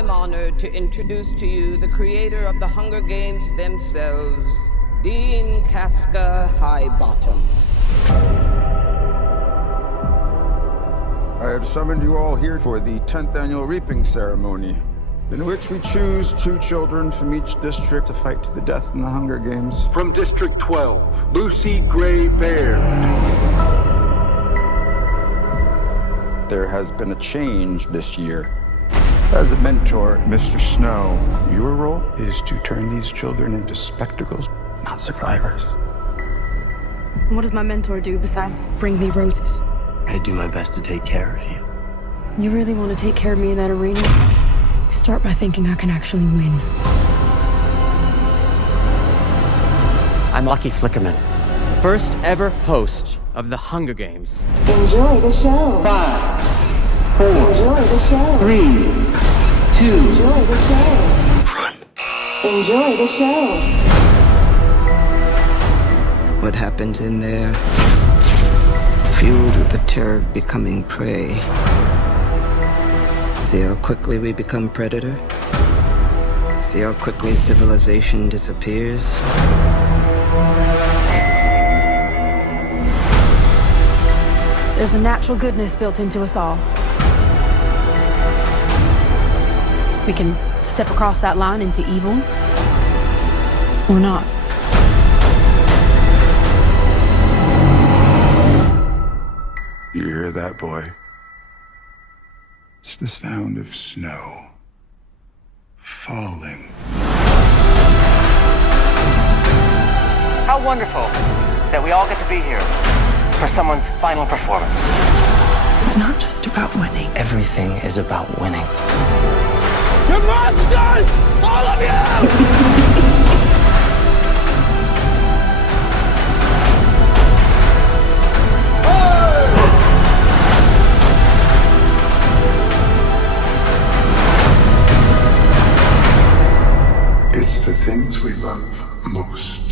am honored to introduce to you the creator of the Hunger Games themselves, Dean Casca Highbottom. I have summoned you all here for the 10th annual reaping ceremony, in which we choose 2 children from each district to fight to the death in the Hunger Games. From District 12, Lucy Gray Baird. There has been a change this year. As a mentor, Mr. Snow, your role is to turn these children into spectacles, not survivors. What does my mentor do besides bring me roses? I do my best to take care of you. You really want to take care of me in that arena? Start by thinking I can actually win. I'm Lucky Flickerman, first ever host of the Hunger Games. Enjoy the show. 5, 4, Enjoy the show. 3, 2. Enjoy the show. Run. Enjoy the show. What happens in there, fueled with the terror of becoming prey. See how quickly we become predator? See how quickly civilization disappears? There's a natural goodness built into us all. We can step across that line into evil, or not. You hear that, boy? It's the sound of snow falling. How wonderful that we all get to be here for someone's final performance. It's not just about winning. Everything is about winning. You're monsters! All of you! It's the things we love most